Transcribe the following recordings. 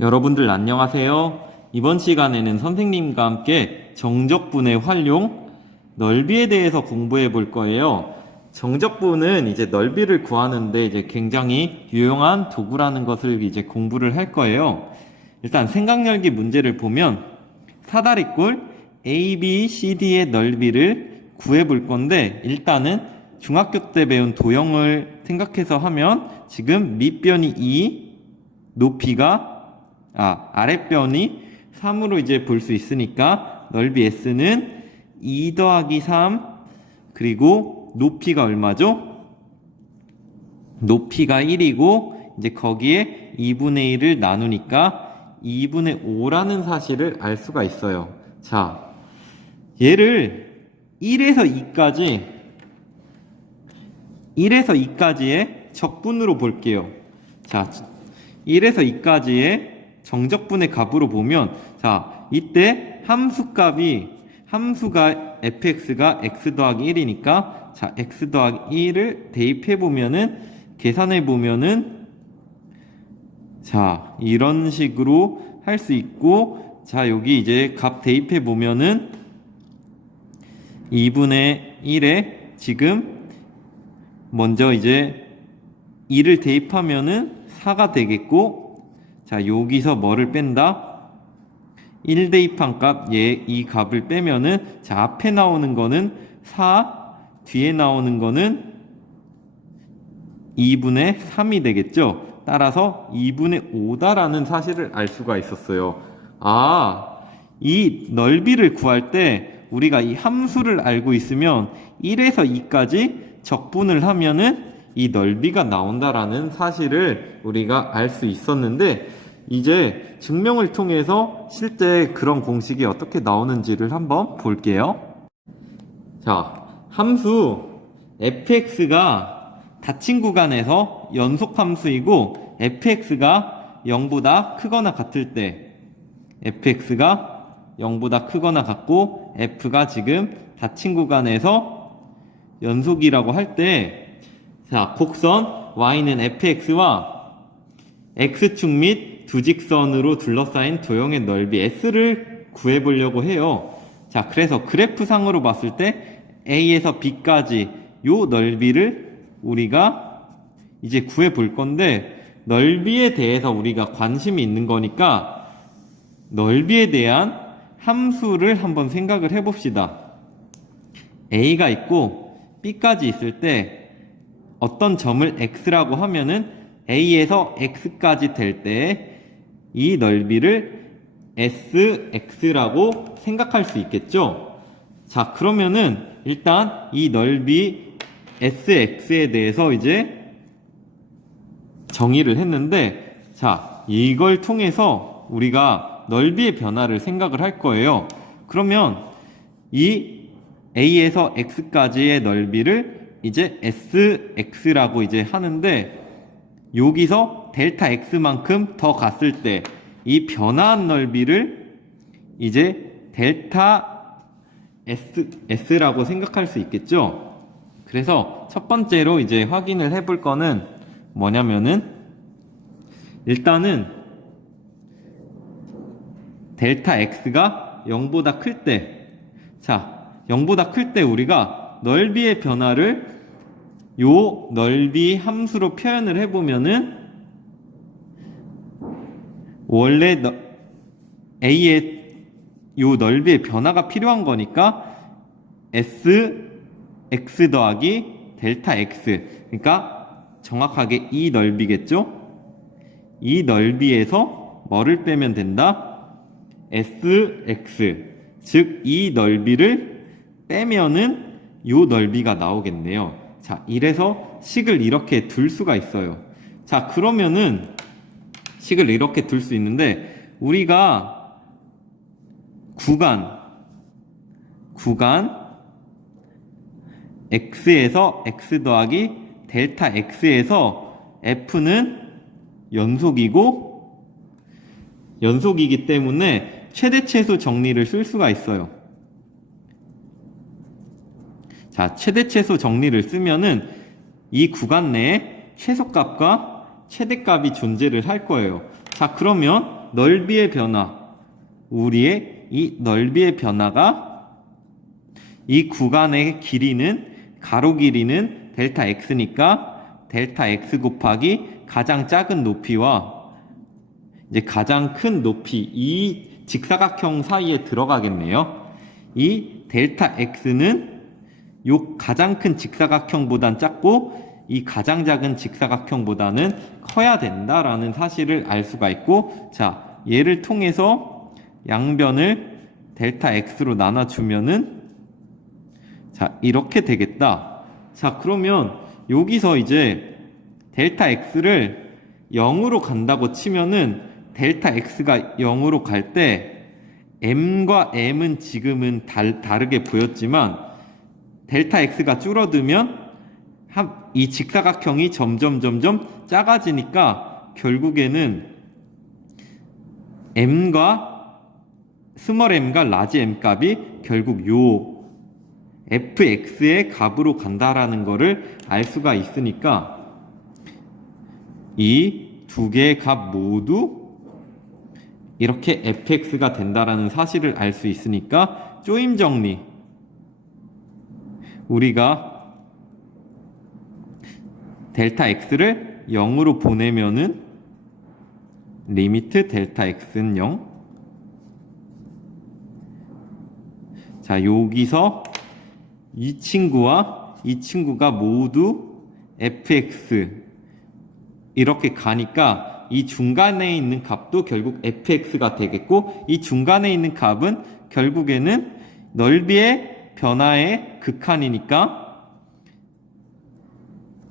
여러분들 안녕하세요. 이번 시간에는 선생님과 함께 정적분의 활용, 넓이에 대해서 공부해 볼 거예요. 정적분은 이제 넓이를 구하는데 이제 굉장히 유용한 도구라는 것을 이제 공부를 할 거예요. 일단 생각열기 문제를 보면 사다리꼴 ABCD의 넓이를 구해 볼 건데, 일단은 중학교 때 배운 도형을 생각해서 하면 지금 밑변이 2, 높이가 아랫변이 3으로 이제 볼 수 있으니까 넓이 S는 2 더하기 3, 그리고 높이가 얼마죠? 높이가 1이고 이제 거기에 2분의 1을 나누니까 2분의 5라는 사실을 알 수가 있어요. 자, 얘를 1에서 2까지의 적분으로 볼게요. 자, 1에서 2까지의 정적분의 값으로 보면, 자, 이때 함수가 fx가 x 더하기 1이니까, 자, x 더하기 1을 대입해 보면은, 계산해 보면은, 자, 이런 식으로 할 수 있고, 자, 여기 이제 값 대입해 보면은 2분의 1에 지금 먼저 이제 2를 대입하면은 4가 되겠고, 자, 여기서 뭐를 뺀다? 1 대입한 값, 이 값을 빼면은, 자, 앞에 나오는 거는 4, 뒤에 나오는 거는 2분의 3이 되겠죠? 따라서 2분의 5다라는 사실을 알 수가 있었어요. 이 넓이를 구할 때 우리가 이 함수를 알고 있으면 1에서 2까지 적분을 하면은 이 넓이가 나온다라는 사실을 우리가 알 수 있었는데, 이제 증명을 통해서 실제 그런 공식이 어떻게 나오는지를 한번 볼게요. 자, 함수 fx가 닫힌 구간에서 연속함수이고 fx가 0보다 크거나 같을 때, fx가 0보다 크거나 같고 f가 지금 닫힌 구간에서 연속이라고 할 때, 자, 곡선 y는 fx와 x축 및 두 직선으로 둘러싸인 도형의 넓이 s를 구해보려고 해요. 자, 그래서 그래프상으로 봤을 때 a에서 b까지 요 넓이를 우리가 이제 구해볼 건데, 넓이에 대해서 우리가 관심이 있는 거니까 넓이에 대한 함수를 한번 생각을 해봅시다. a가 있고 b까지 있을 때 어떤 점을 x라고 하면은 a에서 x까지 될 때 이 넓이를 sx라고 생각할 수 있겠죠? 자, 그러면은 일단 이 넓이 sx에 대해서 이제 정의를 했는데, 자, 이걸 통해서 우리가 넓이의 변화를 생각을 할 거예요. 그러면 이 a에서 x까지의 넓이를 이제 sx라고 이제 하는데, 여기서 델타 x만큼 더 갔을 때 이 변화한 넓이를 이제 델타 s라고 생각할 수 있겠죠? 그래서 첫 번째로 이제 확인을 해볼 거는 뭐냐면은, 일단은 델타 x가 0보다 클 때, 자, 0보다 클 때 우리가 넓이의 변화를 요 넓이 함수로 표현을 해보면은, 원래 a의 요 넓이의 변화가 필요한 거니까 x 더하기 델타 x, 그러니까 정확하게 이 넓이겠죠? 이 넓이에서 뭐를 빼면 된다? sx, 즉 이 넓이를 빼면은 요 넓이가 나오겠네요. 자, 이래서 식을 이렇게 둘 수가 있어요. 자, 그러면은 식을 이렇게 둘 수 있는데, 우리가 구간 x에서 x 더하기 델타 x에서 f는 연속이기 때문에 최대최소 정리를 쓸 수가 있어요. 자, 최대최소 정리를 쓰면은 이 구간 내에 최소값과 최대값이 존재를 할 거예요. 자, 그러면 넓이의 변화, 우리의 이 넓이의 변화가 이 구간의 길이는 가로 길이는 델타 x니까 델타 x 곱하기 가장 작은 높이와 이제 가장 큰 높이 이 직사각형 사이에 들어가겠네요. 이 델타 x는 요 가장 큰 직사각형보단 작고 이 가장 작은 직사각형보다는 커야 된다라는 사실을 알 수가 있고, 자, 얘를 통해서 양변을 델타 x로 나눠주면은 자, 이렇게 되겠다. 자, 그러면 여기서 이제 델타 x를 0으로 간다고 치면은 델타 x가 0으로 갈 때 m과 m은 지금은 다르게 보였지만 델타 x가 줄어들면 이 직사각형이 점점 작아지니까 결국에는 m과 스몰 m과 라지 m 값이 결국 요 fx의 값으로 간다라는 거를 알 수가 있으니까 이 두 개의 값 모두 이렇게 fx가 된다라는 사실을 알 수 있으니까 조임 정리, 우리가 델타 x를 0으로 보내면은 리미트 델타 x는 0. 자, 여기서 이 친구와 이 친구가 모두 fx 이렇게 가니까 이 중간에 있는 값도 결국 fx가 되겠고, 이 중간에 있는 값은 결국에는 넓이의 변화의 극한이니까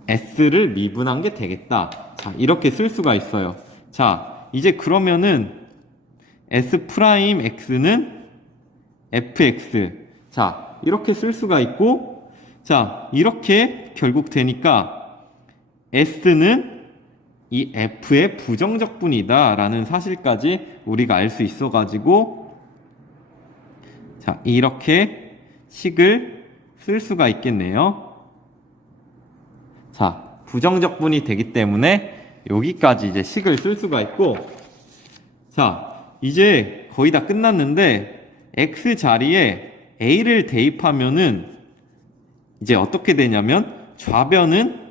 s를 미분한 게 되겠다. 자, 이렇게 쓸 수가 있어요. 자, 이제 그러면은 s 프라임 x는 fx. 자, 이렇게 쓸 수가 있고, 자, 이렇게 결국 되니까 s는 이 f의 부정적분이다 라는 사실까지 우리가 알 수 있어 가지고, 자, 이렇게 식을 쓸 수가 있겠네요. 자, 부정적분이 되기 때문에 여기까지 이제 식을 쓸 수가 있고, 자, 이제 거의 다 끝났는데 x 자리에 a를 대입하면은 이제 어떻게 되냐면 좌변은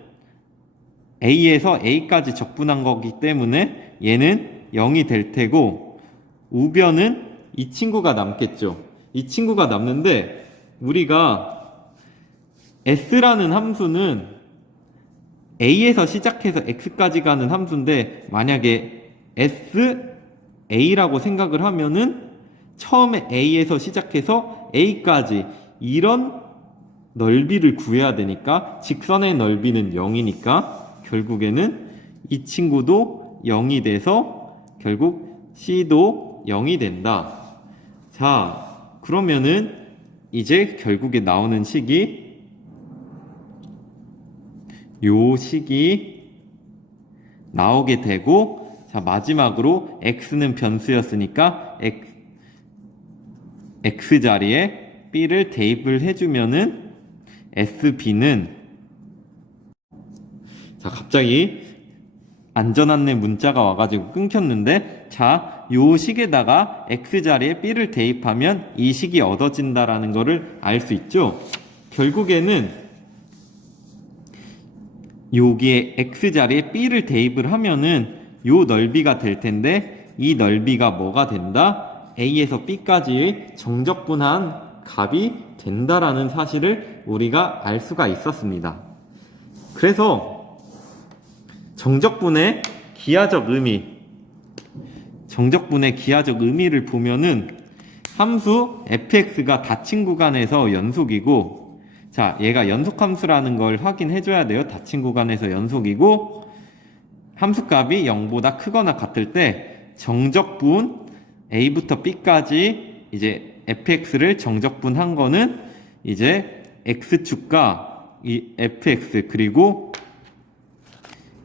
a에서 a까지 적분한 거기 때문에 얘는 0이 될 테고, 우변은 이 친구가 남겠죠. 이 친구가 남는데 우리가 s라는 함수는 a에서 시작해서 x까지 가는 함수인데, 만약에 a라고 생각을 하면은 처음에 a에서 시작해서 a까지 이런 넓이를 구해야 되니까 직선의 넓이는 0이니까 결국에는 이 친구도 0이 돼서 결국 C도 0이 된다. 자, 그러면은 이제 결국에 나오는 식이 요 식이 나오게 되고, 자, 마지막으로 x는 변수였으니까 x 자리에 b를 대입을 해주면은 SB는, 자, 갑자기 안전안내 문자가 와가지고 끊겼는데, 자, 요 식에다가 x 자리에 b를 대입하면 이 식이 얻어진다라는 거를 알 수 있죠. 결국에는 여기에 x 자리에 b를 대입을 하면은 요 넓이가 될 텐데, 이 넓이가 뭐가 된다? a에서 b까지의 정적분한 값이 된다라는 사실을 우리가 알 수가 있었습니다. 그래서 정적분의 기하적 의미를 보면은 함수 fx가 닫힌 구간에서 연속이고, 자, 얘가 연속함수라는 걸 확인해줘야 돼요. 닫힌 구간에서 연속이고, 함수값이 0보다 크거나 같을 때 정적분 a부터 b까지 이제 fx를 정적분한 거는 이제 x축과 이 fx, 그리고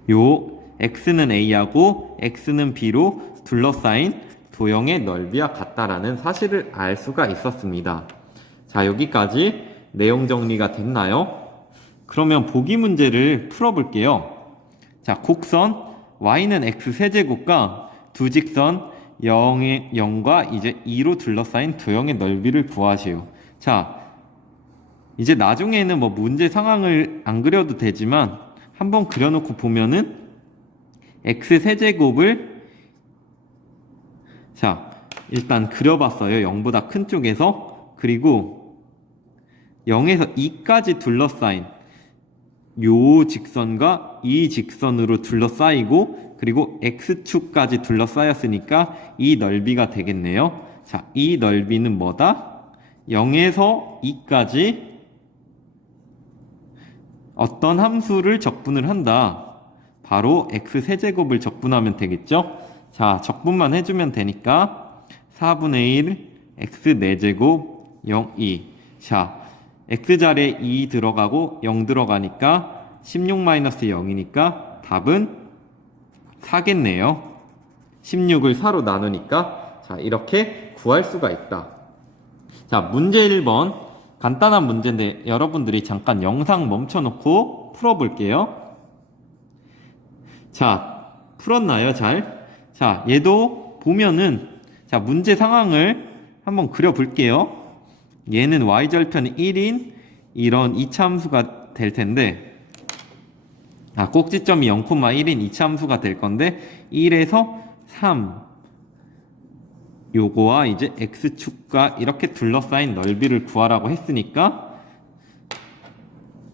요 x는 a하고 x는 b로 둘러싸인 도형의 넓이와 같다라는 사실을 알 수가 있었습니다. 자, 여기까지 내용 정리가 됐나요? 그러면 보기 문제를 풀어볼게요. 자, 곡선 y는 x 세제곱과 두 직선 0과 이제 2로 둘러싸인 도형의 넓이를 구하시오. 자, 이제 나중에는 뭐 문제 상황을 안 그려도 되지만 한번 그려놓고 보면은 x 세제곱을 자, 일단 그려봤어요. 0보다 큰 쪽에서. 그리고 0에서 2까지 둘러싸인 요 직선과 이 직선으로 둘러싸이고, 그리고 x축까지 둘러싸였으니까 이 넓이가 되겠네요. 자, 이 넓이는 뭐다? 0에서 2까지 어떤 함수를 적분을 한다. 바로 x세제곱을 적분하면 되겠죠? 자, 적분만 해주면 되니까 4분의 1 x 4제곱 0, 2. 자, x자리에 2 들어가고 0 들어가니까 16-0이니까 답은 4겠네요. 16을 4로 나누니까 자, 이렇게 구할 수가 있다. 자, 문제 1번 간단한 문제인데 여러분들이 잠깐 영상 멈춰놓고 풀어볼게요. 자, 풀었나요? 잘? 자, 얘도 보면은 자, 문제 상황을 한번 그려볼게요. 얘는 y절편이 1인 이런 2차 함수가 될 텐데, 꼭지점이 0,1인 2차 함수가 될 건데 1에서 3 요거와 이제 x축과 이렇게 둘러싸인 넓이를 구하라고 했으니까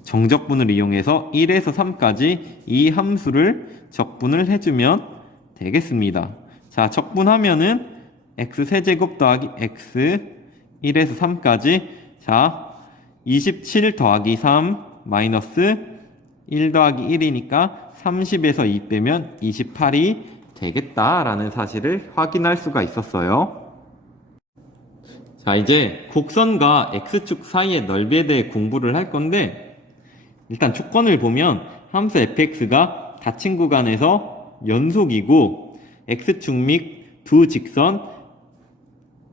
정적분을 이용해서 1에서 3까지 이 함수를 적분을 해주면 되겠습니다. 자, 적분하면은 x 세제곱 더하기 x 1에서 3까지 자 27 더하기 3 마이너스 1 더하기 1이니까 30에서 2 빼면 28이 되겠다라는 사실을 확인할 수가 있었어요. 자, 이제 곡선과 x축 사이의 넓이에 대해 공부를 할 건데, 일단 조건을 보면 함수 fx가 닫힌 구간에서 연속이고 x축 및 두 직선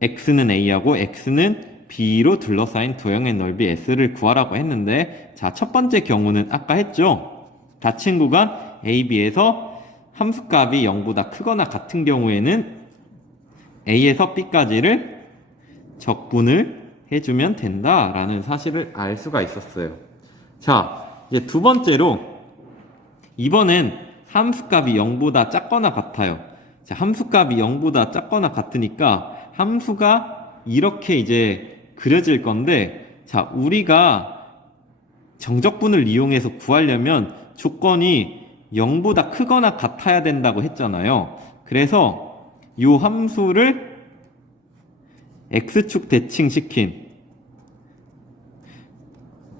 x는 a하고 x는 b로 둘러싸인 도형의 넓이 s를 구하라고 했는데, 자, 첫 번째 경우는 아까 했죠. 닫힌 구간 ab에서 함수값이 0보다 크거나 같은 경우에는 a에서 b까지를 적분을 해주면 된다라는 사실을 알 수가 있었어요. 자, 이제 두 번째로 이번엔 함수값이 0보다 작거나 같아요. 자, 함수값이 0보다 작거나 같으니까 함수가 이렇게 이제 그려질 건데, 자, 우리가 정적분을 이용해서 구하려면 조건이 0보다 크거나 같아야 된다고 했잖아요. 그래서 이 함수를 x축 대칭시킨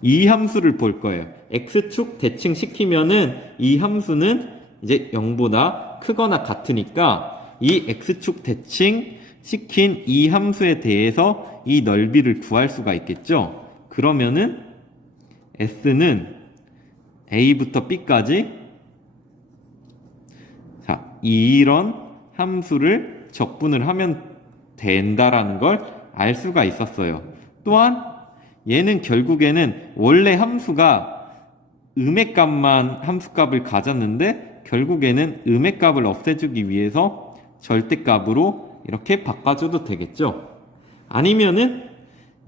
이 함수를 볼 거예요. x축 대칭시키면은 이 함수는 이제 0보다 크거나 같으니까 이 x축 대칭시킨 이 함수에 대해서 이 넓이를 구할 수가 있겠죠. 그러면은 s는 a부터 b까지 자, 이런 함수를 적분을 하면 된다라는 걸 알 수가 있었어요. 또한 얘는 결국에는 원래 함수가 음의 값만 함수값을 가졌는데 결국에는 음의 값을 없애주기 위해서 절대값으로 이렇게 바꿔줘도 되겠죠. 아니면은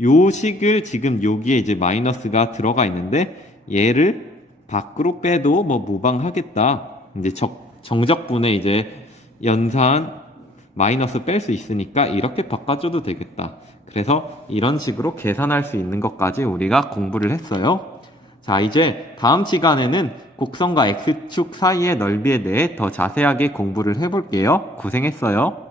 요 식을 지금 여기에 이제 마이너스가 들어가 있는데 얘를 밖으로 빼도 뭐 무방하겠다. 이제 정적분에 이제 연산 마이너스 뺄 수 있으니까 이렇게 바꿔줘도 되겠다. 그래서 이런 식으로 계산할 수 있는 것까지 우리가 공부를 했어요. 자, 이제 다음 시간에는 곡선과 x축 사이의 넓이에 대해 더 자세하게 공부를 해볼게요. 고생했어요.